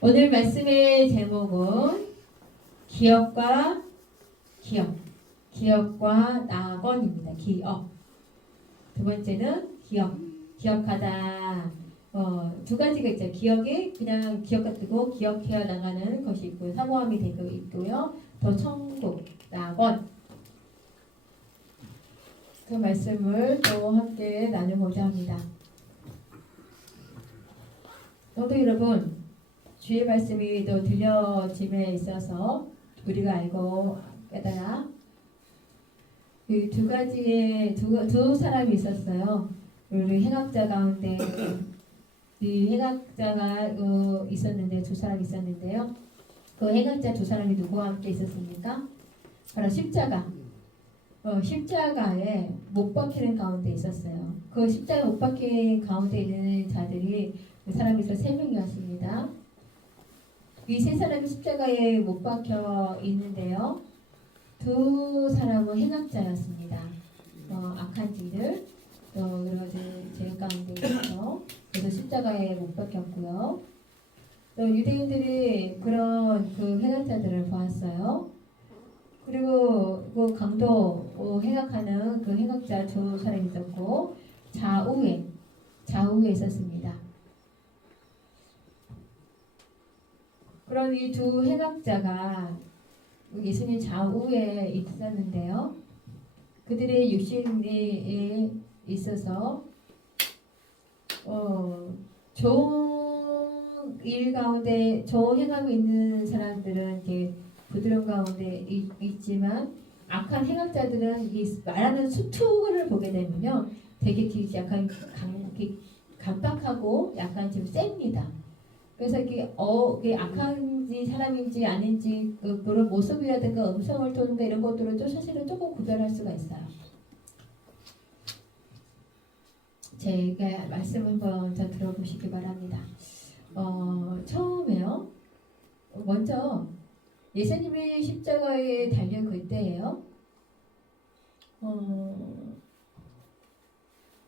오늘 말씀의 제목은 기업과 기업, 기업과 낙원입니다. 기업. 두 번째는 기억하다. 두 가지가 있죠. 기억이 그냥 기억 같고 기억해야 나가는 것이 있고 사모함이 되고 있고요. 더 천국, 낙원. 그 말씀을 또 함께 나누고자 합니다. 성도 여러분, 주의 말씀이 또 들려짐에 있어서 우리가 알고 깨달아 그 두 가지의 두 사람이 있었어요. 우리 행악자 가운데 이 행악자가 있었는데 두 사람이 있었는데요. 그 행악자 두 사람이 누구와 함께 있었습니까? 바로 십자가에 못 박히는 가운데 있었어요. 그 십자가 못 박힌 가운데 있는 자들이 그 사람에서 세 명이었습니다. 이 세 사람이 십자가에 못 박혀 있는데요. 두 사람은 행악자였습니다. 악한 일을 여러 죄 가운데 있어서 그래서 십자가에 못 박혔고요. 또 유대인들이 그런 그 행악자들을 보았어요. 그리고 그 강도 행악하는 그 행악자 두 사람이 있었고 좌우에 있었습니다. 그런 이 두 행악자가 예수님 좌우에 있었는데요. 그들의 육신에 있어서 좋은 일 가운데 좋은 행하고 있는 사람들은 이렇게 부드러운 가운데 있지만 악한 행악자들은 이 말하는 수투를 보게 되면요, 되게 약간 강박하고 약간 좀 셉니다. 그래서 이게 악한지 사람인지 아닌지 그런 모습이라든가 음성을 토는가 이런 것들을 또 사실은 조금 구별할 수가 있어요. 제가 말씀 한번 더 들어보시기 바랍니다. 처음에요. 먼저 예수님이 십자가에 달려 그때예요.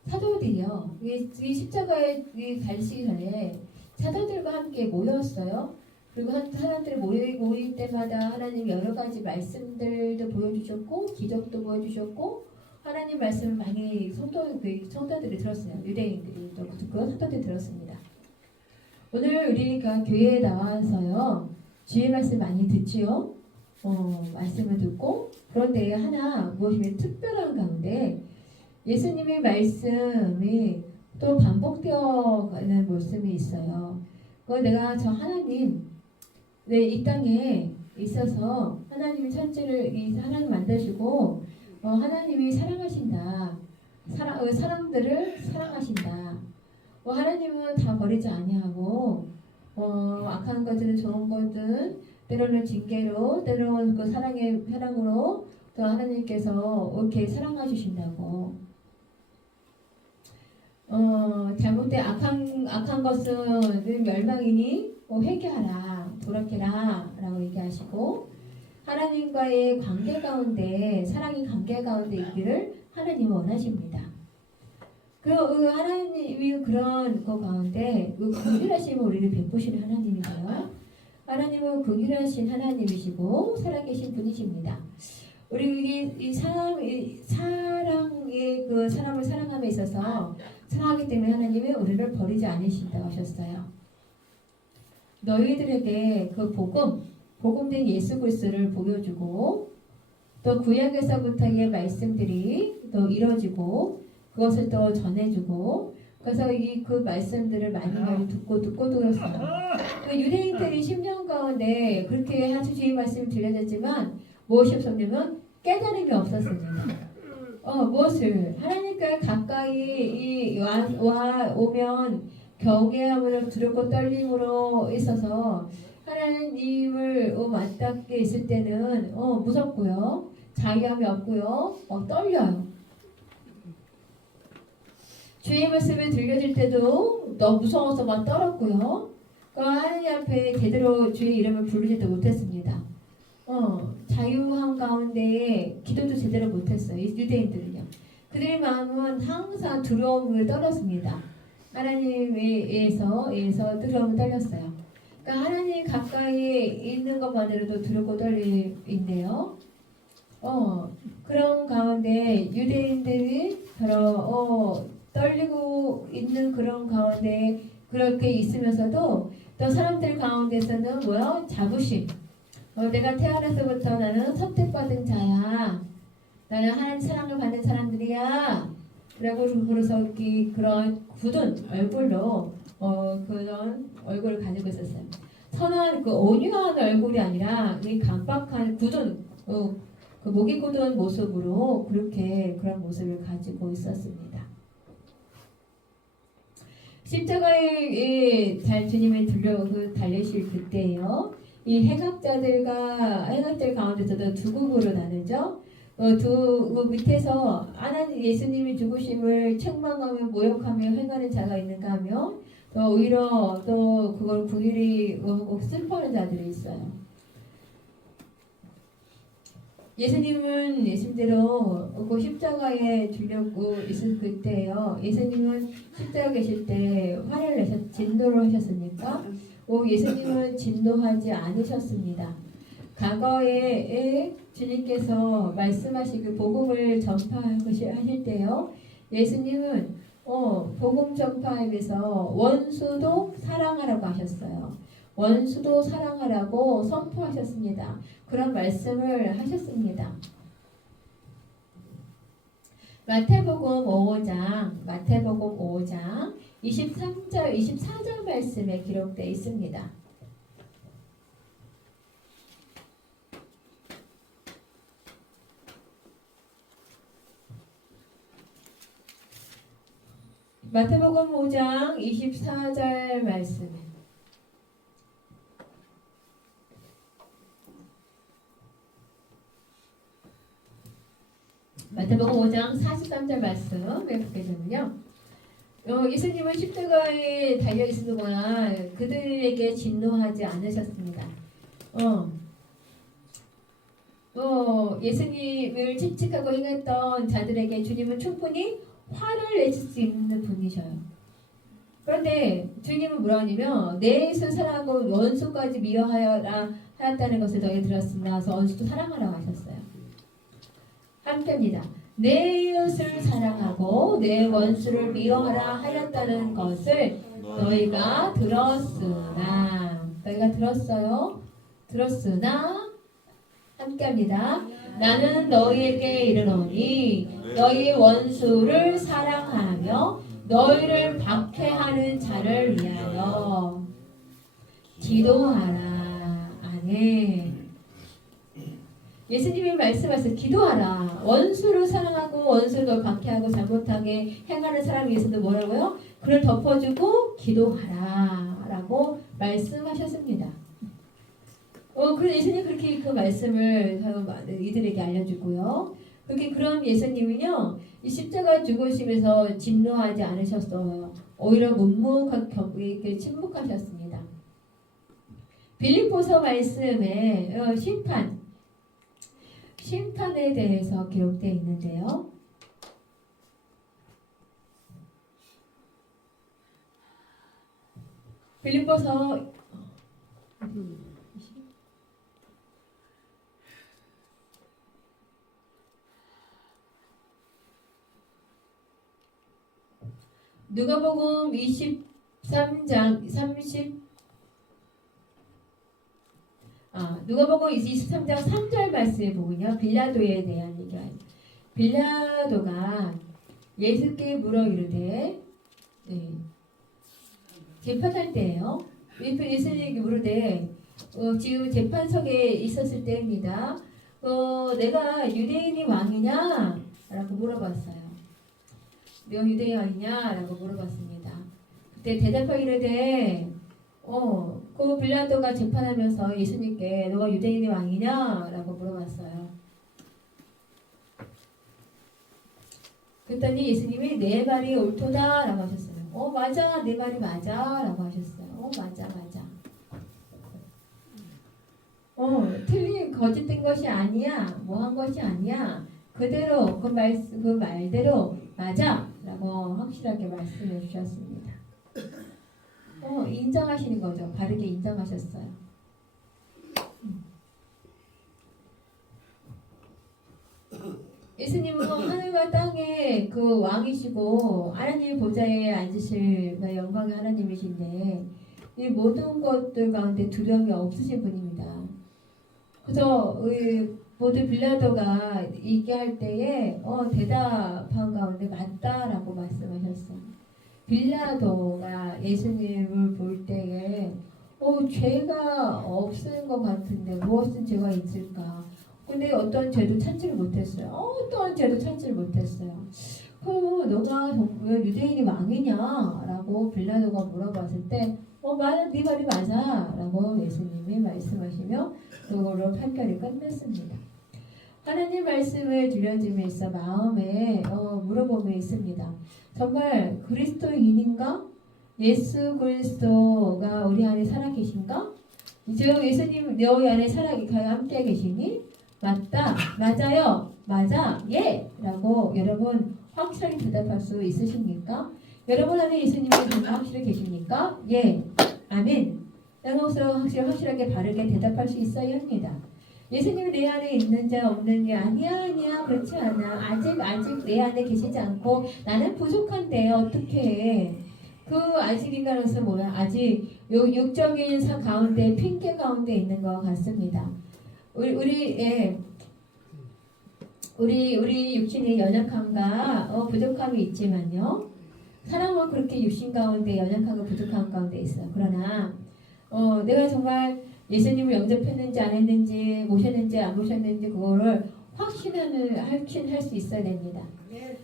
사도들이요. 이 십자가에 달리기 전에 사도들과 함께 모였어요. 그리고 사람들이 모일 때마다 하나님 여러 가지 말씀들도 보여주셨고 기적도 보여주셨고 하나님 말씀을 많이 성도들이 들었어요. 유대인들이 또 듣고 성도들이 들었습니다. 오늘 우리가 교회에 나와서요. 주의 말씀 많이 듣지요. 말씀을 듣고 그런데 하나 무엇이면 특별한 가운데 예수님의 말씀이 또 반복되어 가는 모습이 있어요. 내가 저 하나님, 이 땅에 있어서 하나님이 천지를 하나님 만드시고 하나님이 사랑하신다. 사람들을 사랑하신다. 하나님은 다 버리지 아니하고 악한 것들은 좋은 것들은 때로는 징계로 때로는 그 사랑으로 또 하나님께서 이렇게 사랑해 주신다고. 잘못된 악한 것은 멸망이니 회개하라, 돌이켜라 라고 얘기하시고 하나님과의 관계 가운데 사랑의 관계 가운데 있기를 하나님은 원하십니다. 하나님이 그런 것 가운데 긍휼하심을 우리를 베푸시는 하나님이세요. 하나님은 긍휼하신 하나님이시고 살아계신 분이십니다. 우리 이 사랑의 그 사람을 사랑함에 있어서 사랑하기 때문에 하나님이 우리를 버리지 않으신다고 하셨어요. 너희들에게 그 복음된 예수 그리스도를 보여주고 또 구약에서부터의 말씀들이 또 이루어지고 그것을 또 전해주고 그래서 그 말씀들을 많이 듣고 들었어요. 유대인들이 10년 가운데 그렇게 주의 말씀이 들려졌지만 무엇이 없었냐면 깨달음이 없었습니다. 무엇을 하나님과 가까이 오면 경외함으로 두렵고 떨림으로 있어서 하나님을 맞닿게 있을 때는 무섭고요, 자유함이 없고요, 떨려요. 주의 말씀을 들려줄 때도 너무 무서워서 막 떨었고요. 하나님 앞에 제대로 주의 이름을 부르지도 못했습니다. 자유함 가운데 기도도 제대로 못했어요. 이 유대인들은요. 그들의 마음은 항상 두려움을 떨었습니다. 하나님에 의해서 두려움을 떨렸어요. 그러니까 있는 것만으로도 두렵고 떨림인데요. 그런 가운데 유대인들이 떨리고 있는 그런 가운데 그렇게 있으면서도 또 사람들 가운데서는 뭐야? 자부심. 내가 태어나서부터 나는 선택받은 자야. 나는 하나님 사랑을 받는 사람들이야. 라고 그래서 그런 굳은 얼굴로 그런 얼굴을 가지고 있었어요. 선한 그 온유한 얼굴이 아니라 이 강박한 굳은 그 목이 굳은 모습으로 그렇게 그런 모습을 가지고 있었습니다. 십자가에 주님을 달리실 그때요. 이 행악자들 가운데서도 두 극으로 나누죠. 그 밑에서 하나님 예수님이 죽으심을 책망하며 모욕하며 행하는 자가 있는가 하며 또 오히려 또 그걸 긍휼히 슬퍼하는 자들이 있어요. 예수님은 예수님대로 그 십자가에 죽려고 있을 그때요. 예수님은 십자가 계실 때 화를 내서 진노를 하셨습니까? 예수님은 진노하지 않으셨습니다. 과거에 주님께서 말씀하시고 복음을 전파하실 때요. 예수님은 복음 전파하면서 원수도 사랑하라고 하셨어요. 원수도 사랑하라고 선포하셨습니다. 그런 말씀을 하셨습니다. 마태복음 5장 23절, 24절 말씀에 기록되어 있습니다. 마태복음 5장 24절 말씀에 마태복음 5장 43절 말씀에 보게 되면요. 예수님은 십자가에 달려있는 동안 그들에게 진노하지 않으셨습니다. 예수님을 칙칙하고 행했던 자들에게 주님은 충분히 화를 내실 수 있는 분이셔요. 그런데 주님은 뭐라 하냐면 내 이웃을 사랑하고 원수까지 미워하였다는 것을 너희 들었으나 원수도 사랑하라고 하셨어요. 함께입니다. 내 이웃을 사랑하고 내 원수를 미워하라 하였다는 것을 너희가 들었으나 너희가 들었어요? 들었으나 함께합니다. 나는 너희에게 이르노니 너희 원수를 사랑하며 너희를 박해하는 자를 위하여 기도하라. 아멘. 예수님이 말씀하세요. 기도하라. 원수를 사랑하고 원수를 박해하고 잘못하게 행하는 사람이 있어도 뭐라고요? 그를 덮어주고 기도하라 라고 말씀하셨습니다. 그래서 예수님 그렇게 그 말씀을 이들에게 알려주고요. 그렇게 그런 예수님은요, 이 십자가 죽으시면서 진노하지 않으셨어요. 오히려 묵묵하게 침묵하셨습니다. 빌립보서 말씀에 심판에 대해서 기록되어 있는데요. 빌립보서 누가복음 23장 3절 말씀에 보면요. 빌라도에 대한 얘기가 빌라도가 예수께 물어 이르되 재판할 때예요. 예수님에게 물으되 지금 재판석에 있었을 때입니다. 내가 유대인이 왕이냐? 라고 물어봤어요. 내가 유대인 왕이냐? 라고 물어봤습니다. 그때 대답하기를 그 빌라도가 재판하면서 예수님께 너가 유대인의 왕이냐? 라고 물어봤어요. 그랬더니 예수님이 내 말이 옳도다 라고 하셨어요. 맞아, 내 말이 맞아 라고 하셨어요. 맞아. 틀린 거짓된 것이 아니야. 뭐 한 것이 아니야. 그대로 그 말대로 맞아 라고 확실하게 말씀해 주셨습니다. 인정하시는 거죠. 바르게 인정하셨어요. 예수님은 하늘과 땅의 그 왕이시고 하나님 보좌에 앉으실 영광의 하나님이신데 이 모든 것들 가운데 두려움이 없으신 분입니다. 그래서 모두 빌라도가 얘기할 때에 대답한 가운데 맞다라고 말씀하셨어요. 빌라도가 예수님을 볼 때에 죄가 없는 것 같은데 무엇은 죄가 있을까? 근데 어떤 죄도 찾지를 못했어요. 어떤 죄도 찾지를 못했어요. 너가 정말 유대인이 왕이냐? 라고 빌라도가 물어봤을 때 맞아, 네 말이 맞아 라고 예수님이 말씀하시며 그걸로 판결이 끝났습니다. 하나님 말씀을 들려주면서 마음에 물어봄이 있습니다. 정말 그리스도인인가? 예수 그리스도가 우리 안에 살아계신가? 지금 예수님 너희 안에 함께 계시니? 맞다, 맞아요, 맞아, 예! 라고 여러분 확실하게 대답할 수 있으십니까? 여러분 안에 예수님이 정말 확실히 계십니까? 예, 아멘. 나눠서 확실하게 바르게 대답할 수 있어야 합니다. 예수님이 내 안에 있는지 없는지 아니야 그렇지 않아. 아직 내 안에 계시지 않고 나는 부족한데 어떻게 해. 그 아직인가로서 뭐야? 아직 육적인 상 가운데 핑계 가운데 있는 것 같습니다. 우리 육신의 연약함과 부족함이 있지만요. 사람은 그렇게 육신 가운데 연약함과 부족함 가운데 있어요. 그러나 내가 정말 예수님을 영접했는지 안 했는지 모셨는지 안 모셨는지 그거를 확신할 수 있어야 됩니다.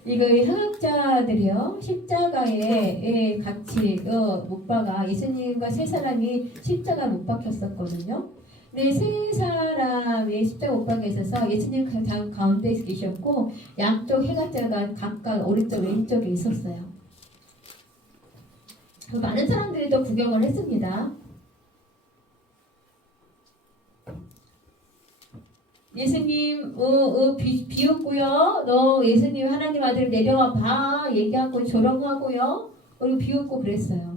이거 학자들이요 십자가에 같이 못 박아 예수님과 세 사람이 십자가 못 박혔었거든요. 근데 세 사람이 십자가 못 박혀 있어서 예수님 가운데 계셨고 양쪽 해가자가 각각 오른쪽 왼쪽에 있었어요. 많은 사람들이 또 구경을 했습니다. 예수님 비웃고요. 너 예수님 하나님 아들 내려와 봐 얘기하고 조롱하고요. 그리고 비웃고 그랬어요.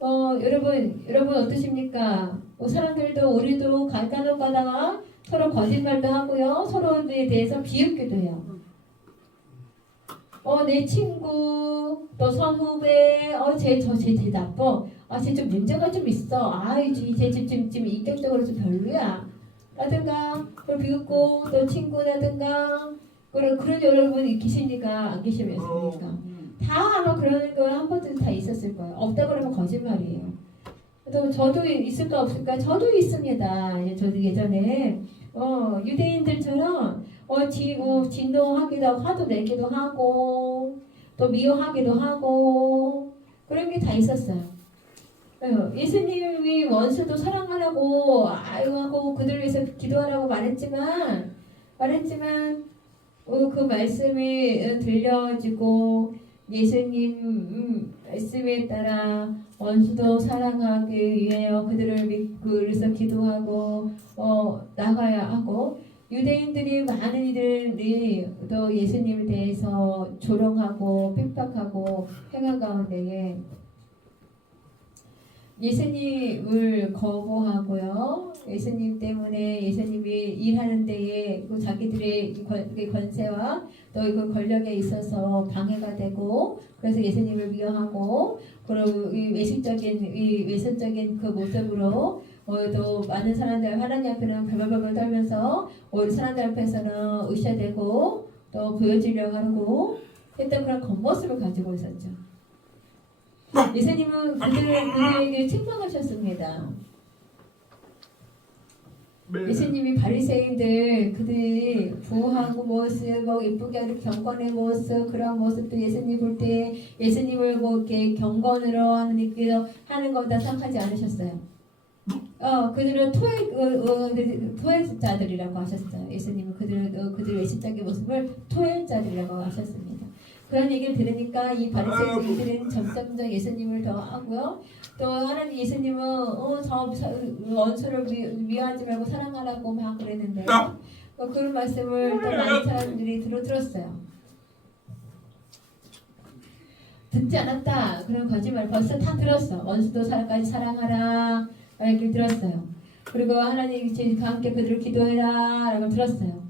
여러분 어떠십니까? 사람들도 우리도 간단하다가 서로 거짓말도 하고요. 서로에 대해서 비웃기도 해요. 내 친구, 또 선후배, 쟤 나빠. 쟤 좀 문제가 좀 있어. 쟤 지금 인격적으로 좀 별로야. 라든가, 그걸 비웃고, 또 친구라든가, 그런 여러분이 계십니까? 안 계시겠습니까? 다 아마 그런 거 한 번쯤 다 있었을 거예요. 없다 그러면 거짓말이에요. 또 저도 있을까 없을까? 저도 있습니다. 저도 예전에, 유대인들처럼, 진노하기도 하고, 화도 내기도 하고, 또 미워하기도 하고, 그런 게 다 있었어요. 예수님이 원수도 사랑하라고 하고 그들을 위해서 기도하라고 말했지만 그 말씀이 들려지고 예수님 말씀에 따라 원수도 사랑하기 위해 그들을 위해서 기도하고 나가야 하고 유대인들이 많은 이들이 또 예수님에 대해서 조롱하고 핍박하고 행한 가운데에 예수님을 거부하고요. 예수님 때문에 예수님이 일하는 데에 그 자기들의 권세와 또 그 권력에 있어서 방해가 되고 그래서 예수님을 미워하고 그리고 이 외선적인 그 모습으로 또 많은 사람들 하나님 앞에는 발발발발 떨면서 사람들 앞에서는 의시되고 또 보여주려고 하고 했던 그런 겉모습을 가지고 있었죠. 예수님은 그들에게 책망하셨습니다. 예수님이 바리새인들 그들이 부하고 모습, 예쁘게 하는 경건의 모습 그런 모습도 예수님 볼 때 예수님을 이렇게 경건으로 하는 것다 생각하지 않으셨어요. 그들은 토해자들이라고 하셨어요. 예수님은 그들 외식적인 모습을 토해자들이라고 하셨습니다. 그런 얘기를 들으니까 이 바리새인들은 점점점 예수님을 더 하고요. 또 하나님 예수님은 저 원수를 미워하지 말고 사랑하라고 막 그랬는데 그런 말씀을 또 많은 사람들이 들었어요. 듣지 않았다. 그런 거짓말 벌써 다 들었어. 원수도 사랑까지 사랑하라 이렇게 들었어요. 그리고 하나님 함께 그들을 기도해라 라고 들었어요.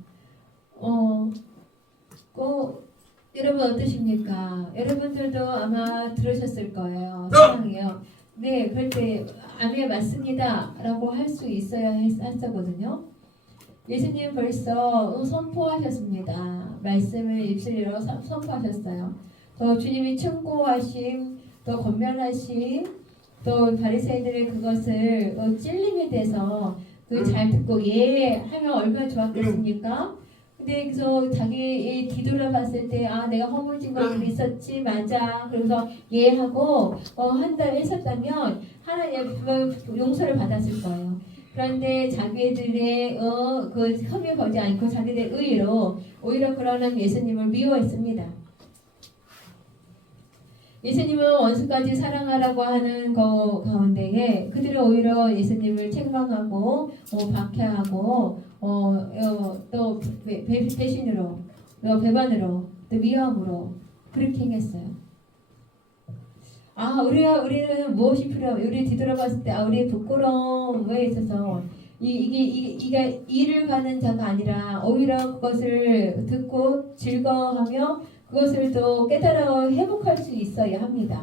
여러분 어떠십니까? 여러분들도 아마 들으셨을 거예요. 사랑해요. 네, 그럴 때 아멘 맞습니다 라고 할 수 있어야 했었거든요. 예수님 벌써 선포하셨습니다. 말씀을 입술로 선포하셨어요. 또 주님이 충고하심, 또 권면하심, 또 바리새인들의 그것을 찔림에 대해서 잘 듣고 예 하면 얼마나 좋았겠습니까? 근데 그래서 자기 뒤돌아봤을 때 내가 허물진 것들이 있었지 맞아 그래서 예 하고 한다 했었다면 하나님 용서를 받았을 거예요. 그런데 자기들의 그 흠을 보지 않고 자기들의 의로 오히려 그러는 예수님을 미워했습니다. 예수님은 원수까지 사랑하라고 하는 그 가운데에 그들은 오히려 예수님을 책망하고 박해하고 또 배신으로 또 배반으로 또 미움으로 그렇게 행했어요. 우리는 무엇이 필요하고 우리 뒤돌아봤을 때 우리의 부끄러움에 있어서 이게 일을 가는 자가 아니라 오히려 그것을 듣고 즐거워하며 그것을 또 깨달아 회복할 수 있어야 합니다.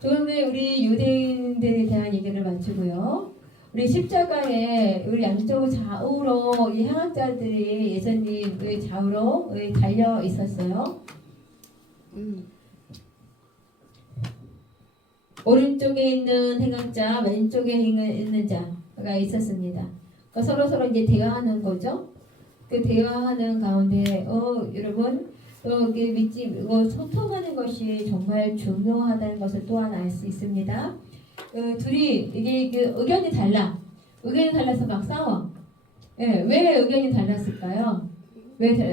조금 전에 우리 유대인들에 대한 얘기를 마치고요. 우리 십자가에 우리 양쪽 좌우로 이 행악자들이 예수님의 좌우로 달려 있었어요. 오른쪽에 있는 행악자, 왼쪽에 있는 자가 있었습니다. 그러니까 서로 이제 대화하는 거죠. 그 대화하는 가운데 여러분 또 소통하는 것이 정말 중요하다는 것을 또한 알 수 있습니다. 둘이 이게 의견이 달라서 막 싸워. 왜 의견이 달랐을까요?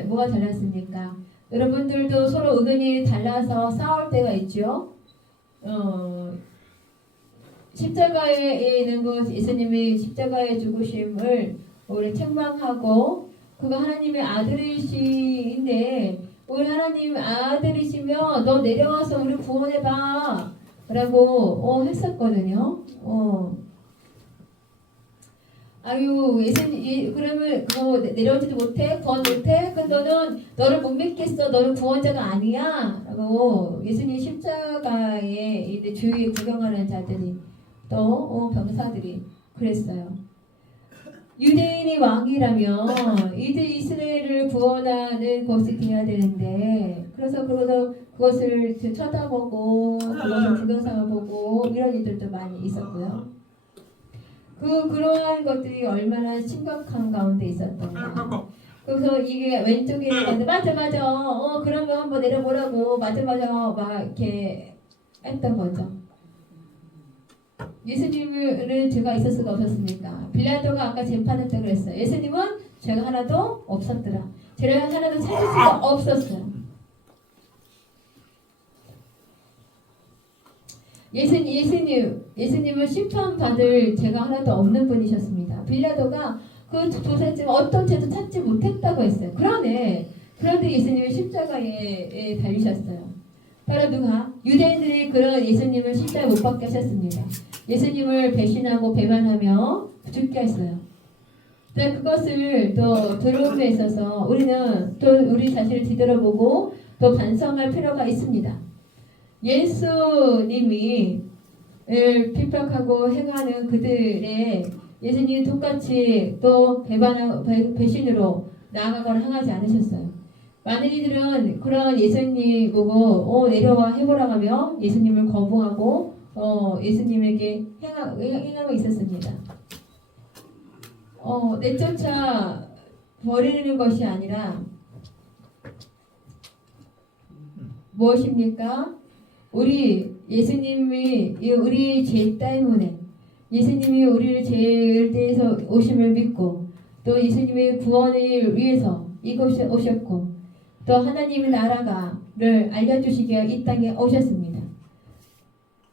뭐가 달랐습니까? 여러분들도 서로 의견이 달라서 싸울 때가 있죠. 십자가에 있는 것 예수님이 십자가의 죽으심을 우리 책망하고 그가 하나님의 아들이신데 우리 하나님 아들이시면 너 내려와서 우리 구원해봐 라고 했었거든요. 예수님 그러면 그거 내려오지도 못해? 구원 못해? 그럼 너를 못 믿겠어. 너는 구원자가 아니야 라고 예수님 십자가에 주위에 구경하는 자들이 또 병사들이 그랬어요. 유대인이 왕이라면 이스라엘을 구원하는 것이 되어야 되는데 그래서 그것을 쳐다보고 그것을 구경삼아보고 이런 일들도 많이 있었고요. 그러한 것들이 얼마나 심각한 가운데 있었던가. 그래서 이게 왼쪽에 있는 건데 맞아 그런 거 한번 내려보라고 맞아 막 이렇게 했던 거죠. 예수님은 죄가 있을 수가 없었습니까? 빌라도가 아까 재판할 때 그랬어요. 예수님은 죄가 하나도 없었더라. 죄를 하나도 찾을 수가 없었어요. 예수님은 심판받을 죄가 하나도 없는 분이셨습니다. 빌라도가 그 조사했지만 어떤 죄도 찾지 못했다고 했어요. 그런데 예수님이 십자가에 달리셨어요. 바로 누가? 유대인들이 그런 예수님을 십자가에 못 박게 하셨습니다. 예수님을 배신하고 배반하며 죽게 했어요. 그것을 또 들어옴에 있어서 우리는 또 우리 자신을 뒤돌아보고 또 반성할 필요가 있습니다. 예수님이 핍박하고 행하는 그들의 예수님이 똑같이 또 배신으로 나아가거나 행하지 않으셨어요. 많은 이들은 그런 예수님 보고 내려와 해보라고 하며 예수님을 거부하고 예수님에게 행하고 있었습니다. 내쫓아 버리는 것이 아니라 무엇입니까? 예수님이 우리 죄 때문에 예수님이 우리를 죄에 대해서 오심을 믿고 또 예수님의 구원을 위해서 이곳에 오셨고 또 하나님의 나라가를 알려주시기 위해 이 땅에 오셨습니다.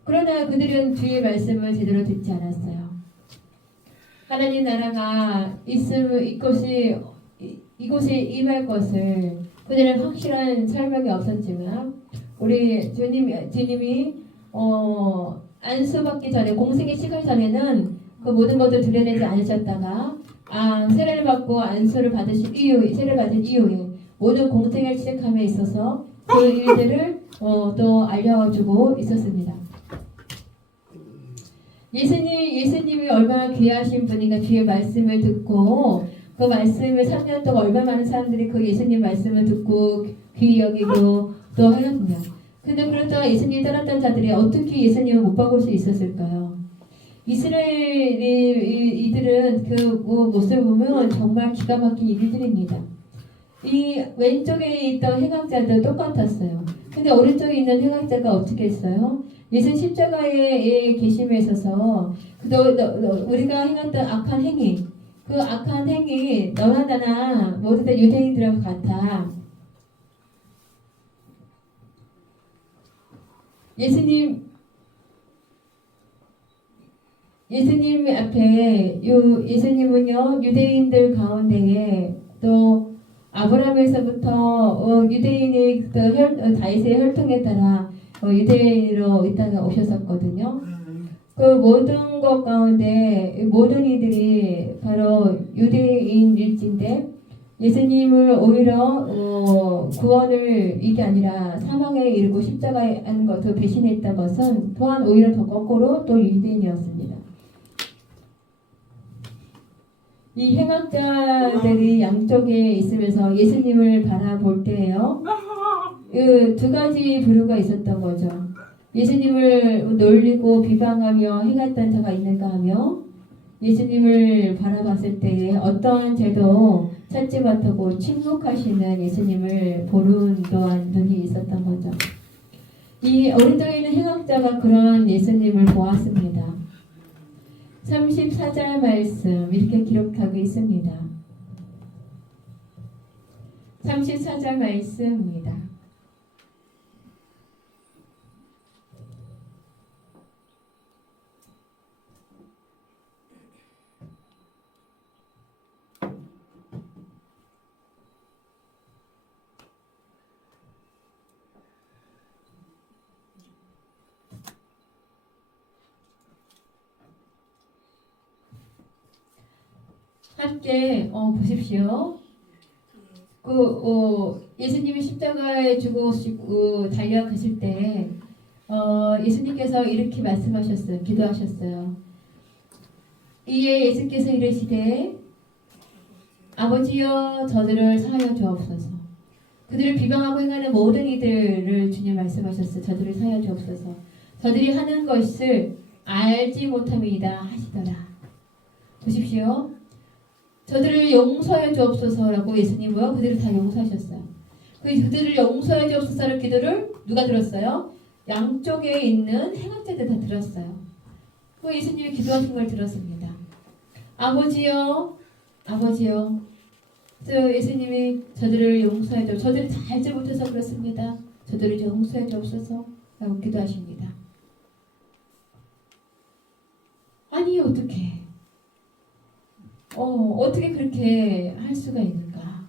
그러나 그들은 주의 말씀을 제대로 듣지 않았어요. 하나님 나라가 이곳에 임할 것을 그들은 확실한 설명이 없었지만 우리 주님이 안수받기 전에 공생의 시간 전에는 그 모든 것을 드러내지 않으셨다가 세례를 받고 안수를 받으신 이후에 세례를 받은 이후에 모든 공생을 시작함에 있어서 그 일들을 또 알려주고 있었습니다. 예수님이 얼마나 귀하신 분인가 주의 말씀을 듣고 그 말씀을 3년 동안 얼마나 많은 사람들이 그 예수님 말씀을 듣고 귀히 여기고 또 하였느냐. 근데 그러다가 예수님이 떠났던 자들이 어떻게 예수님을 못 바꿀 수 있었을까요? 이스라엘이들은 그 모습을 보면 정말 기가 막힌 일들입니다. 이 왼쪽에 있던 행악자도 똑같았어요. 근데 오른쪽에 있는 행악자가 어떻게 했어요? 예수 십자가에 계심에 있어서 우리가 행했던 악한 행위, 그 악한 행위 너나 나나 모두 다 유대인들하고 같아. 예수님 앞에 예수님은요 유대인들 가운데에 또 아브라함에서부터 유대인의 다윗의 혈통에 따라 유대인으로 이 땅에 오셨었거든요. 그 모든 것 가운데 모든 이들이 바로 유대인일진데 예수님을 오히려 구원을 이게 아니라 사망에 이르고 십자가에 하는 것을 배신했던 것은 또한 오히려 더 거꾸로 또 유대인이었습니다. 이 행악자들이 양쪽에 있으면서 예수님을 바라볼 때에요. 그 두 가지 부류가 있었던 거죠. 예수님을 놀리고 비방하며 행했던 자가 있는가 하며 예수님을 바라봤을 때에 어떠한 죄도 찾지 못하고 침묵하시는 예수님을 보는 또한 눈이 있었던 거죠. 이 오른쪽에 있는 행악자가 그런 예수님을 보았습니다. 34절 말씀 이렇게 기록하고 있습니다. 34절 말씀입니다. 함께 보십시오. 예수님이 십자가에 죽으시고 달려가실 때 예수님께서 이렇게 말씀하셨어요. 기도하셨어요. 이에 예수께서 이르시되 아버지여 저들을 사하여 주옵소서. 그들을 비방하고 행하는 모든 이들을 주님 말씀하셨어요. 저들을 사하여 주옵소서. 저들이 하는 것을 알지 못함이다 하시더라. 보십시오. 저들을 용서해 주옵소서라고 예수님은 그들을 다 용서하셨어요. 그들을 용서해 주옵소서를 기도를 누가 들었어요? 양쪽에 있는 행악자들 다 들었어요. 그 예수님이 기도하신 걸 들었습니다. 아버지요, 아버지요. 예수님이 저들을 용서해 줘. 저들이 다 알지 못해서 그렇습니다. 저들을 용서해 주옵소서라고 기도하십니다. 아니 어떻게? 어떻게 그렇게 할 수가 있는가?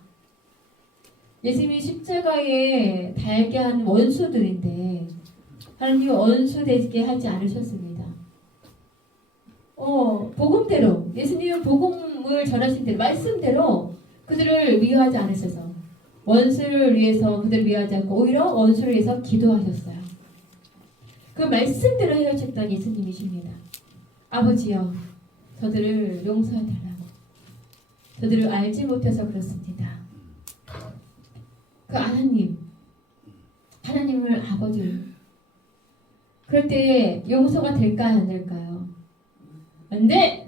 예수님이 십자가에 달게 한 원수들인데 하나님이 원수 되게 하지 않으셨습니다. 복음대로 예수님은 복음을 전하신 대로 말씀대로 그들을 미워하지 않으셔서 원수를 위해서 그들을 미워하지 않고 오히려 원수를 위해서 기도하셨어요. 그 말씀대로 해하셨던 예수님이십니다. 아버지여 저들을 용서해달라고. 저들을 알지 못해서 그렇습니다. 그 하나님을 아버지 그럴 때 용서가 될까요 안 될까요? 안 돼!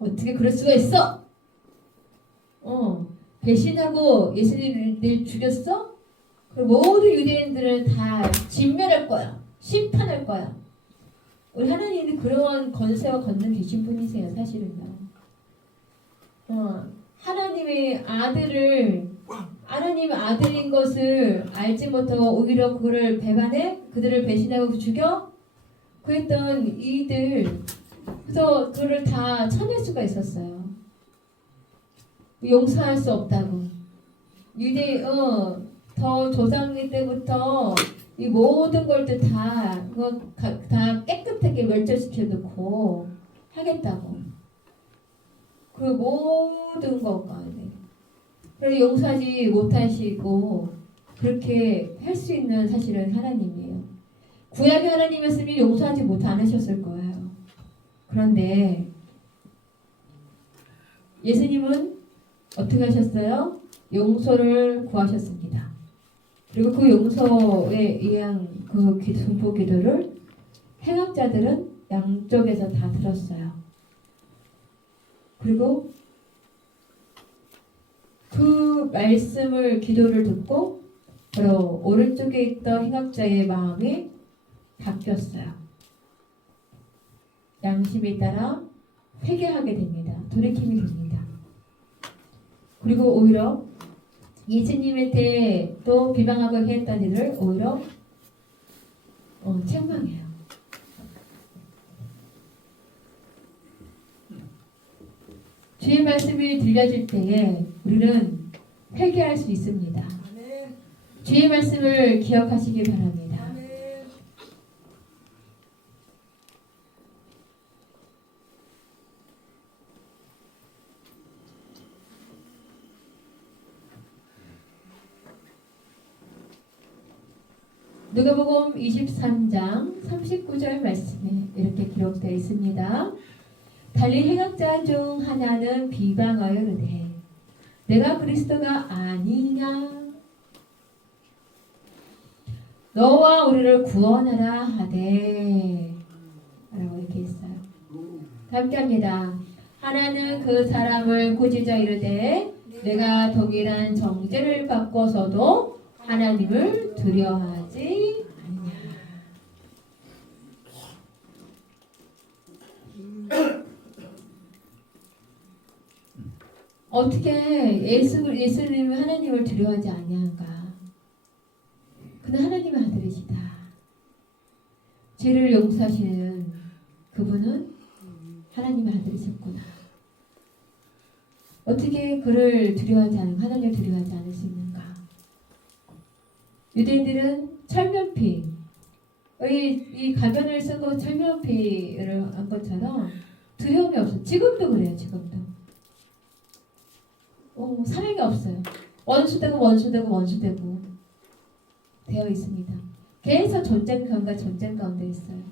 어떻게 그럴 수가 있어? 배신하고 예수님을 죽였어? 그리고 모든 유대인들을 다 진멸할 거야. 심판할 거야. 우리 하나님이 그런 권세와 권능 계신 분이세요. 사실은요. 하나님의 아들인 것을 알지 못하고 오히려 그거를 배반해 그들을 배신하고 죽여 그랬던 이들 그래서 그를 다 쳐낼 수가 있었어요. 용서할 수 없다고. 더 조상이 때부터 이 모든 걸 다 깨끗하게 멸절시켜 놓고 하겠다고. 그리고 모든 것 가운데 그리고 용서하지 못하시고 그렇게 할 수 있는 사실은 하나님이에요. 구약의 하나님이었으면 용서하지 않으셨을 거예요. 그런데 예수님은 어떻게 하셨어요? 용서를 구하셨습니다. 그리고 그 용서에 의한 그 중보 기도를 행악자들은 양쪽에서 다 들었어요. 그리고 그 말씀을 기도를 듣고 바로 오른쪽에 있던 행악자의 마음이 바뀌었어요. 양심에 따라 회개하게 됩니다. 돌이킴이 됩니다. 그리고 오히려 예수님에 대해 또 비방하고 했던 일을 오히려 책망해요. 주의 말씀이 들려질 때에 우리는 회개할 수 있습니다. 주의 말씀을 기억하시기 바랍니다. 누가복음 23장 39절 말씀에 이렇게 기록되어 있습니다. 달리 행악자 중 하나는 비방하여 이르되 내가 그리스도가 아니냐 너와 우리를 구원하라 하되 라고 이렇게 했어요. 함께합니다. 하나는 그 사람을 꾸짖어 이르되 내가 동일한 정죄를 받고서도 하나님을 두려워하지 않냐. 어떻게 예수님은 하나님을 두려워하지 않냐한가? 그는 하나님의 아들이시다. 죄를 용서하시는 그분은 하나님의 아들이셨구나. 어떻게 그를 두려워하지 않은 하나님을 두려워하지 않을 수 있는가? 유대인들은 철면피 이 가면을 쓰고 철면피를 한 것처럼 두려움이 없어. 지금도 그래요. 지금도 사랑이 없어요. 원수되고 되어 있습니다. 계속 전쟁 가운데 있어요.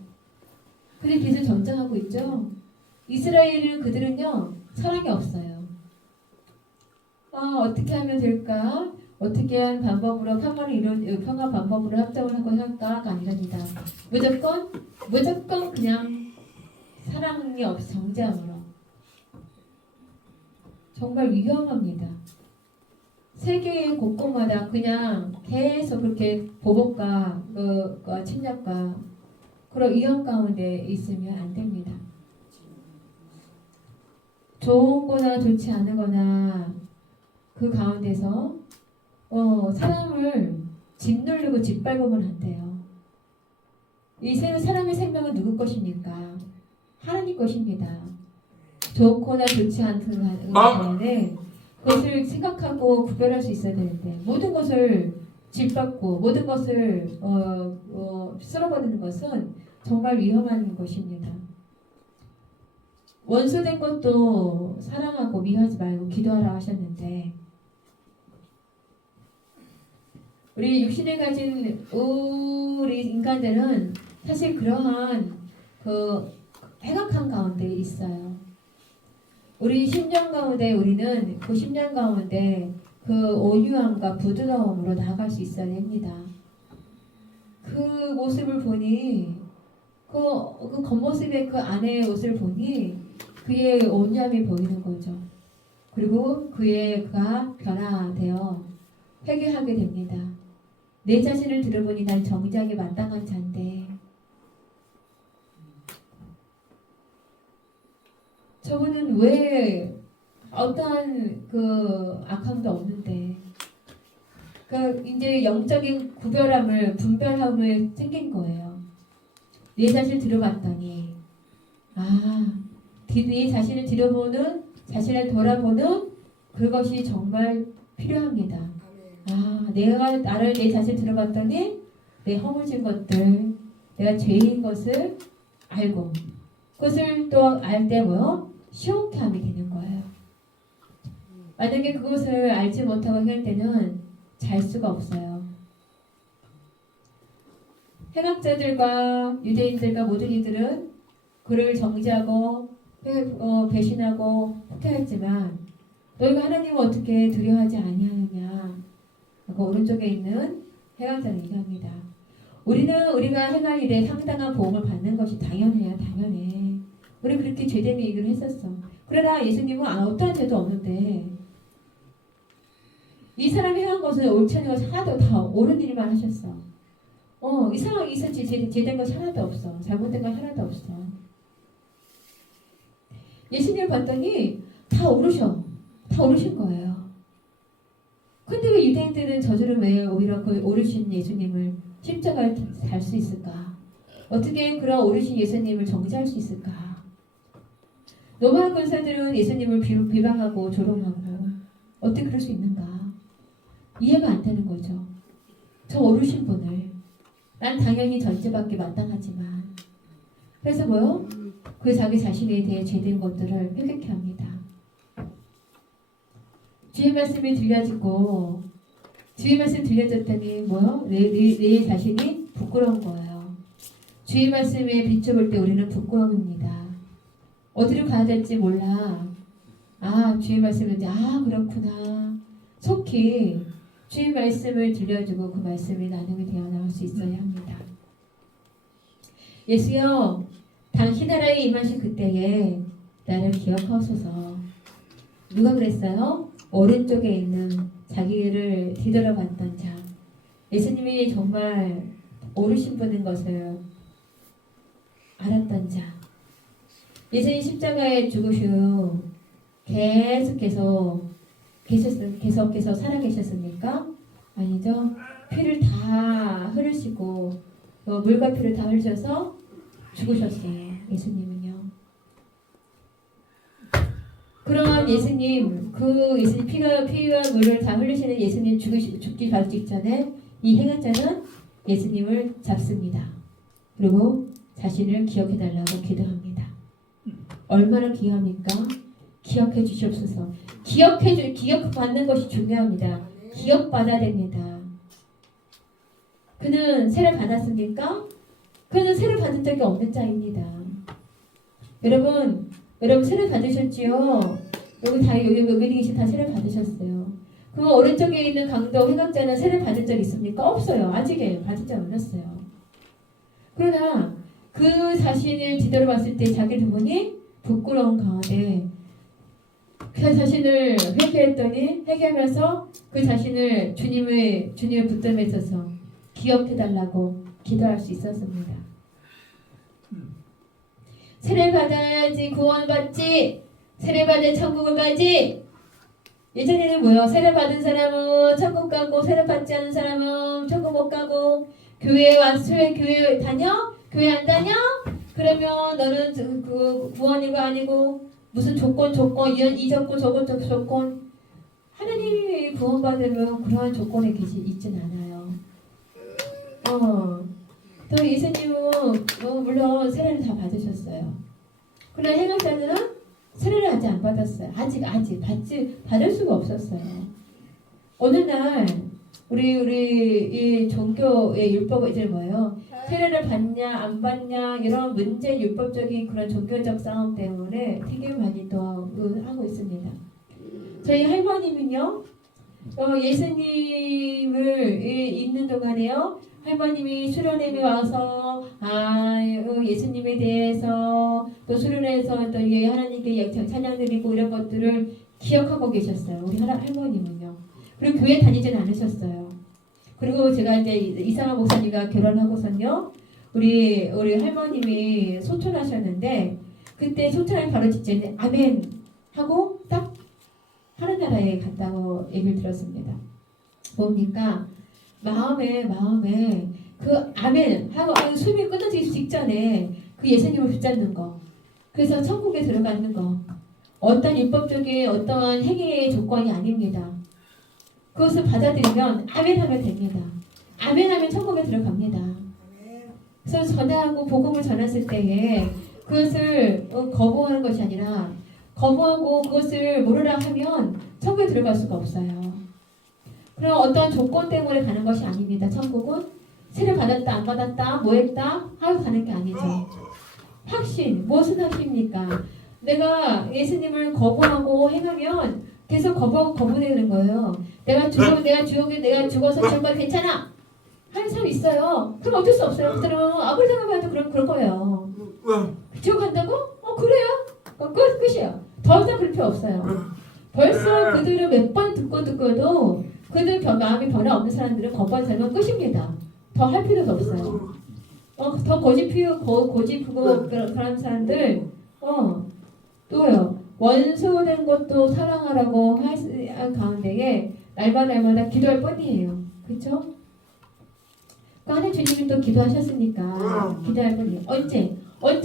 근데 계속 전쟁하고 있죠. 이스라엘은 그들은요 사랑이 없어요. 어떻게 하면 될까? 어떻게 한 방법으로 평화 방법으로 협정을 하고 할까가 아니랍니다. 무조건 그냥 사랑이 없이 정죄함으로. 정말 위험합니다. 세계의 곳곳마다 그냥 계속 그렇게 보복과 침략과 그런 위험 가운데 있으면 안 됩니다. 좋은 거나 좋지 않거나 그 가운데서 사람을 짓누르고 짓밟으면 안 돼요. 이 사람의 생명은 누구 것입니까? 하나님 것입니다. 좋거나 좋지 않든 간에 그것을 생각하고 구별할 수 있어야 되는데 모든 것을 짓밟고 모든 것을 쓸어버리는 것은 정말 위험한 것입니다. 원수된 것도 사랑하고 미워하지 말고 기도하라 하셨는데 우리 육신을 가진 우리 인간들은 사실 그러한 그 행악한 가운데 있어요. 우리 심령 가운데 우리는 그 심령 가운데 그 온유함과 부드러움으로 나아갈 수 있어야 됩니다. 그 모습을 보니 그 겉모습의 그 안의 옷을 보니 그의 온유함이 보이는 거죠. 그리고 그가 변화되어 회개하게 됩니다. 내 자신을 들어보니 난 정죄하게 마땅한 자인데 저분은 왜 어떠한 그 악함도 없는데 이제 영적인 분별함을 생긴 거예요. 내 자신을 들어봤더니 내 자신을 들여보는 자신을 돌아보는 그것이 정말 필요합니다. 내가 내 자신을 들어봤더니 내 허물진 것들 내가 죄인 것을 알고 그것을 또 알 때 시원케 함이 되는 거예요. 만약에 그것을 알지 못하고 행할 때는 잘 수가 없어요. 행악자들과 유대인들과 모든 이들은 그를 정죄하고 배신하고 폭행했지만 너희가 하나님을 어떻게 두려워하지 아니하느냐. 그 오른쪽에 있는 행악자는 얘기합니다. 우리가 행할 일에 상당한 보험을 받는 것이 당연해요. 당연해. 우리 그렇게 죄된 얘기를 했었어. 그러나 예수님은 어떠한 죄도 없는데 이 사람이 행한 것은 옳지 않은 것이 하나도 다 옳은 일만 하셨어. 이 상황이 있었지 죄된 것이 하나도 없어. 잘못된 건 하나도 없어. 예수님을 봤더니 다 오르신 거예요. 근데 왜 유대인들은 저주를 왜 오히려 그 오르신 예수님을 십자가를 달 수 있을까? 어떻게 그런 오르신 예수님을 정죄할 수 있을까? 로마 군사들은 예수님을 비방하고 조롱하고 어떻게 그럴 수 있는가? 이해가 안 되는 거죠. 저 오르신 분을 난 당연히 전제받기 마땅하지만 그래서 뭐요? 그 자기 자신에 대해 죄된 것들을 회개케 합니다. 주의 말씀이 들려지고 주의 말씀 들려졌더니 뭐요? 내 자신이 부끄러운 거예요. 주의 말씀에 비춰볼 때 우리는 부끄러움입니다. 어디로 가야 될지 몰라. 주의 말씀을 그렇구나. 속히 주의 말씀을 들려주고 그 말씀이 나눔이 되어 나올 수 있어야 합니다. 예수여, 당신 나라에 임하신 그때에 나를 기억하소서. 누가 그랬어요? 오른쪽에 있는 자기를 뒤돌아봤던 자. 예수님이 정말 오르신 분인 것을 알았던 자. 예수님 십자가에 죽으시고 계속해서 살아계셨습니까? 아니죠. 피를 다 흐르시고 물과 피를 다 흘려서 죽으셨어요. 예수님은요. 그러한 예수님, 피와 물을 다 흘리시는 예수님 죽기 바로 직전에 이 행악자는 예수님을 잡습니다. 그리고 자신을 기억해달라고 기도합니다. 얼마나 귀합니까? 기억해 주시옵소서. 기억받는 것이 중요합니다. 기억받아야 됩니다. 그는 세를 받았습니까? 그는 세를 받은 적이 없는 자입니다. 여러분 세를 받으셨지요? 여기 계신 다 세를 받으셨어요. 그 오른쪽에 있는 강도 행악자는 세를 받은 적 있습니까? 없어요. 아직 받은 적 없었어요. 그러나 그 자신을 뒤돌아봤을 때 자기를 보니 부끄러운 가운데 그 자신을 회개하면서 그 자신을 주님을 붙들며 있어서 기억해달라고 기도할 수 있었습니다. 세례 받아야지 구원받지. 세례 받아 천국을 가지. 예전에는 뭐요? 세례 받은 사람은 천국 가고 세례 받지 않은 사람은 천국 못 가고 교회 다녀? 교회 안 다녀? 그러면 너는 그 구원이가 아니고 무슨 조건 이 조건 저건 조건. 하나님이 구원받으면 그러한 조건에 있진 않아요. 또 예수님은 물론 세례를 다 받으셨어요. 그러나 행악자는 세례를 아직 안 받았어요. 아직 받을 수가 없었어요. 어느 날 우리 이 종교의 율법은 이제 뭐예요? 세례를 받냐 안 받냐 이런 문제 율법적인 그런 종교적 싸움 때문에 되게 많이 또 하고 있습니다. 저희 할머님은요, 예수님을 있는 동안에요, 할머님이 수련회에 와서 예수님에 대해서 또 수련회에서 또 하나님께 찬양 드리고 이런 것들을 기억하고 계셨어요. 우리 할머님은요. 그리고 교회 다니지는 않으셨어요. 그리고 제가 이제 이상한 목사님과 결혼하고선요, 우리 할머님이 소천하셨는데 그때 소천하기 바로 직전에 아멘 하고 딱 하늘나라에 갔다고 얘기를 들었습니다. 뭡니까? 마음에 그 아멘 하고 숨이 끊어지기 직전에 그 예수님을 붙잡는 거. 그래서 천국에 들어가는 거. 어떤 율법적인 어떤 행위의 조건이 아닙니다. 그것을 받아들이면 아멘 하면 됩니다. 아멘 하면 천국에 들어갑니다. 그래서 전하고 복음을 전했을 때에 그것을 거부하는 것이 아니라 거부하고 그것을 모르라 하면 천국에 들어갈 수가 없어요. 그럼 어떤 조건 때문에 가는 것이 아닙니다. 천국은 세례 받았다 안 받았다 뭐 했다 하고 가는 게 아니죠. 확신, 무엇은 확신입니까? 내가 예수님을 거부하고 행하면 계속 거부하고 거부되는 거예요. 내가 죽어서 정말 괜찮아 하는 사람 있어요. 그럼 어쩔 수 없어요. 그러면 아무리 생각해도 그럴 거예요. 지옥 간다고? 그래요. 끝이에요. 더 이상 그럴 필요 없어요. 벌써 그들을 몇 번 듣고도 그들 마음이 변화 없는 사람들은 거부한 사람은 끝입니다. 더 할 필요도 없어요. 더 고집피고 그런 사람들 또요. 원수된 것도 사랑하라고 할 가운데에 날마다 기도할 뿐이에요. 그렇죠? 하나님 주님이 또 기도하셨으니까 기도할 뿐이에요. 언제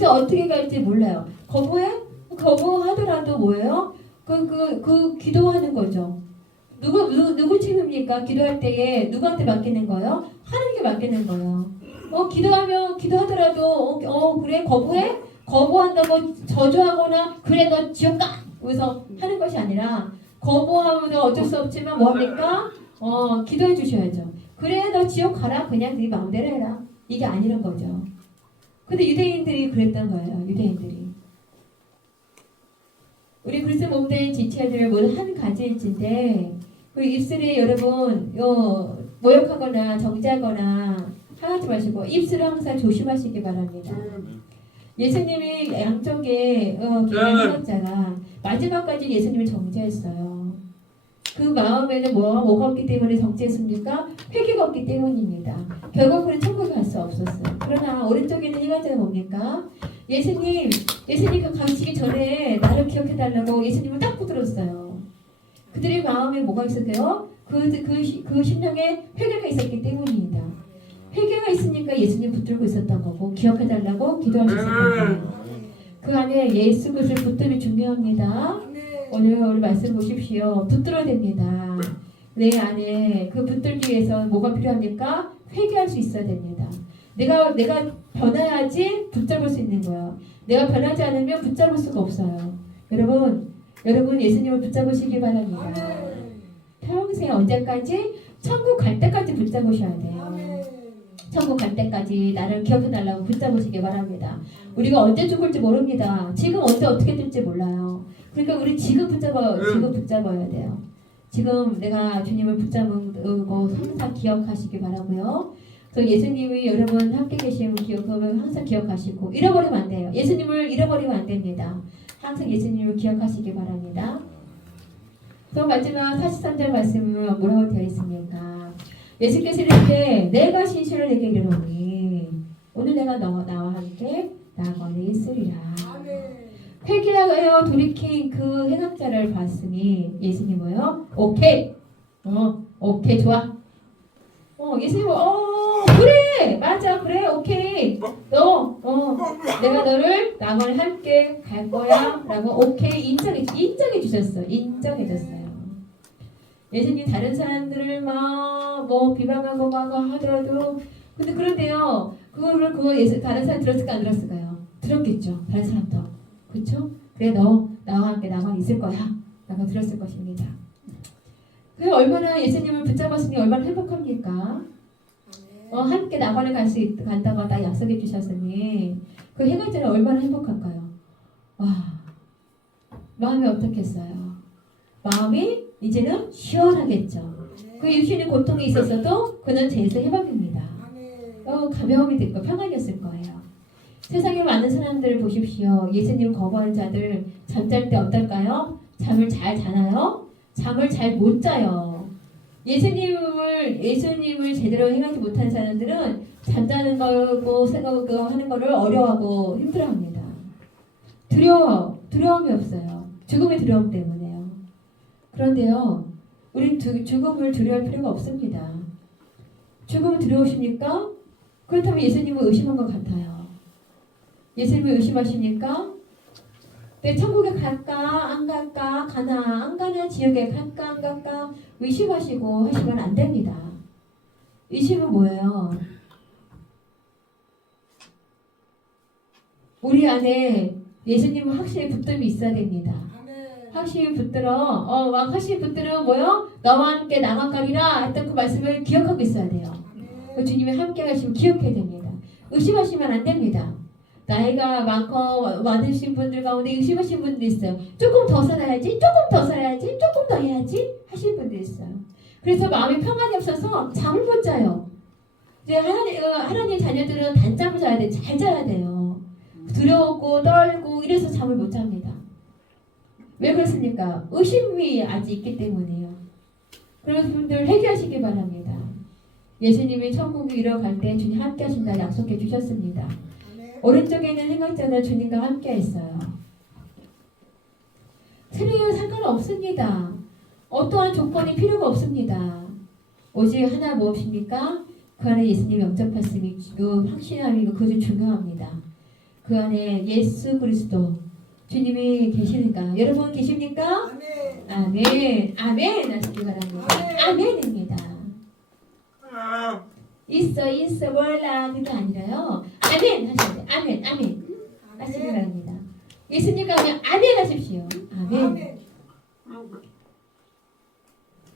어떻게 갈지 몰라요. 거부하더라도 뭐예요? 그 기도하는 거죠. 누구 책임입니까? 기도할 때에 누구한테 맡기는 거예요? 하나님께 맡기는 거예요. 기도하더라도 그래 거부해? 거부한다고 저주하거나 그래 너 지옥 가! 그래서 하는 것이 아니라 거부하면 어쩔 수 없지만 뭐합니까? 기도해 주셔야죠. 그래 너 지옥 가라 그냥 네 마음대로 해라. 이게 아니란 거죠. 근데 유대인들이 그랬던 거예요. 유대인들이. 우리 그리스도 몸된 지체들 모두 한 가지일진데 그 입술이 여러분 모욕하거나 정죄하거나 하지 마시고 입술을 항상 조심하시기 바랍니다. 예수님이 양쪽에 기능학자가 마지막까지 예수님을 정죄했어요. 그 마음에는 뭐가 없기 때문에 정죄했습니까? 회개가 없기 때문입니다. 결국 그는 천국에 갈 수 없었어요. 그러나 오른쪽에 있는 희관자가 뭡니까? 예수님 그 가시기 전에 나를 기억해달라고 예수님을 딱 붙들었어요. 그들의 마음에 뭐가 있었대요? 그 심령에 회개가 있었기 때문입니다. 회개가 있으니까 예수님 붙들고 있었던 거고 기억해달라고 기도하셨을 거예요. 그 안에 예수 그리스도를 붙들기 중요합니다. 오늘 우리 말씀 보십시오. 붙들어야 됩니다. 내 안에 그 붙들기 위해서 뭐가 필요합니까? 회개할 수 있어야 됩니다. 내가 변해야지 붙잡을 수 있는 거예요. 내가 변하지 않으면 붙잡을 수가 없어요. 여러분 예수님을 붙잡으시기 바랍니다. 평생 언제까지? 천국 갈 때까지 붙잡으셔야 돼요. 천국 갈 때까지 나를 기억해달라고 붙잡으시기 바랍니다. 우리가 언제 죽을지 모릅니다. 지금 언제 어떻게 될지 몰라요. 그러니까 우리 지금 붙잡아야 돼요. 지금 내가 주님을 붙잡은 거 항상 기억하시기 바라고요. 그래서 예수님이 여러분 함께 계시는 기억하면 항상 기억하시고 잃어버리면 안 돼요. 예수님을 잃어버리면 안 됩니다. 항상 예수님을 기억하시기 바랍니다. 또 마지막 43절 말씀은 뭐라고 되어 있습니까? 예수께서 이르시되 내가 진실을 내게 이르노니 오늘 내가 나와 함께 나거리 있으리라. 회개하여 돌이킨 그 행악자를 봤으니 예수님 뭐예요? 오케이 좋아. 예수님 그래 맞아 그래 오케이 내가 너를 나와 함께 갈 거야 라고 오케이 인정해 주셨어요. 예수님 다른 사람들을 막 비방하고 막 하더라도 근데 그런데요 그거 다른 사람 들었을까 안 들었을까요? 들었겠죠. 다른 사람도 그렇죠? 그래 너 나와 함께 나만 있을 거야 라고 들었을 것입니다. 그 얼마나 예수님을 붙잡았으니 얼마나 행복합니까? 함께 나만을 간다고 다 약속해 주셨으니 그 행할자는 얼마나 행복할까요? 와 마음이 어떻겠어요? 마음이 이제는 시원하겠죠. 그 육신의 고통이 있었어도 그는 죄에서 해방입니다. 가벼움이 됐고 평안이었을 거예요. 세상에 많은 사람들을 보십시오. 예수님 거부하는 자들 잠잘 때 어떨까요? 잠을 잘 자나요? 잠을 잘 못 자요. 예수님을 제대로 행하지 못하는 사람들은 잠자는 거고 하는 거를 어려워하고 힘들어합니다. 두려움이 없어요. 죽음의 두려움 때문에요. 그런데요, 우리 죽음을 두려워할 필요가 없습니다. 죽음을 두려우십니까? 그렇다면 예수님을 의심한 것 같아요. 예수님을 의심하십니까? 내 천국에 갈까 안 갈까 가나 안 가나 지옥에 갈까 안 갈까 의심하시고 하시면 안 됩니다. 의심은 뭐예요? 우리 안에 예수님은 확실히 붙들음이 있어야 됩니다. 확신이 붙들어 막 확신이 붙들어 뭐요? 너와 함께 나아가리라 했던 그 말씀을 기억하고 있어야 돼요. 그 주님이 함께 가시면 기억해야 됩니다. 의심하시면 안 됩니다. 나이가 많고 많으신 분들 가운데 의심하신 분들이 있어요. 조금 더 살아야지, 조금 더 살아야지, 조금 더 해야지 하시는 분들이 있어요. 그래서 마음이 평안이 없어서 잠을 못 자요. 이제 하나님 자녀들은 단잠을 자야 돼. 잘 자야 돼요. 두려우고 떨고 이래서 잠을 못 잡니다. 왜 그렇습니까? 의심이 아직 있기 때문이에요. 그런 분들 회개하시기 바랍니다. 예수님이 천국에 이뤄갈 때 주님 함께 하신다 약속해 주셨습니다. 오른쪽에 있는 행악자는 주님과 함께 있어요. 틀리면 상관없습니다. 어떠한 조건이 필요가 없습니다. 오직 하나 무엇입니까? 그 안에 예수님이 영접했음이 확신함이 그것이 중요합니다. 그 안에 예수 그리스도 주님이 계시는가? 여러분 계십니까? 아멘. 아멘 하시기 바랍니다. 아멘입니다. 있어 몰라 그게 아니라요. 아멘 하셔야 돼요. 아멘 하시기 바랍니다. 예수님과 하면 아멘 하십시오. 아멘.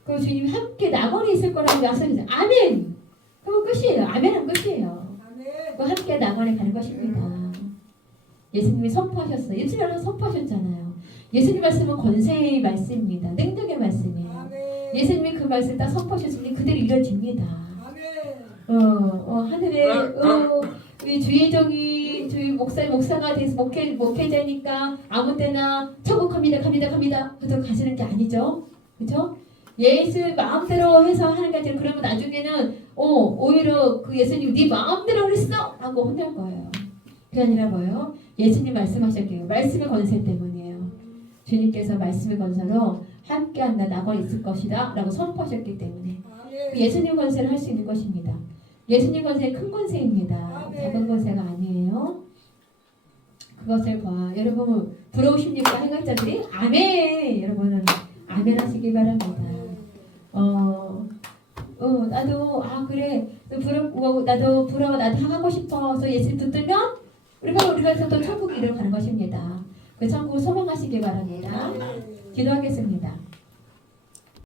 그 주님이 함께 낙원에 있을 거라고 약속했어요. 아멘. 그럼 끝이에요. 아멘은 끝이에요. 그 함께 낙원에 가는 것입니다. 예수님이 선포하셨어요. 예수님은 선포하셨잖아요. 예수님 말씀은 권세의 말씀입니다. 능력의 말씀이에요. 예수님이 그 말씀 딱 선포하셨으니 그대로 이루어집니다. 하늘에 우리 주의종이 주의 목사가 돼서 목회자니까 아무 때나 천국 갑니다. 그래서 가시는 게 아니죠. 그렇죠? 예수 마음대로 해서 하는 게 아니라 그러면 나중에는 오히려 그 예수님 네 마음대로 그랬어 하고 혼날 거예요. 그게 아니라 뭐예요? 예수님 말씀하셨기에 말씀의 권세 때문이에요. 주님께서 말씀의 권세로 함께한다 낙원에 있을 것이다 라고 선포하셨기 때문에 예수님 권세를 할 수 있는 것입니다. 예수님 권세는 큰 권세입니다. 작은 권세가 아니에요. 그것을 여러분 부러우십니까? 행악자들이 아멘. 여러분은 아멘 하시기 바랍니다. 나도 그래 나도 부러워 나도 하고 싶어서 예수님 붙들면 우리가 또 천국 이루어 가는 것입니다. 그 천국을 소망하시기 바랍니다. 기도하겠습니다.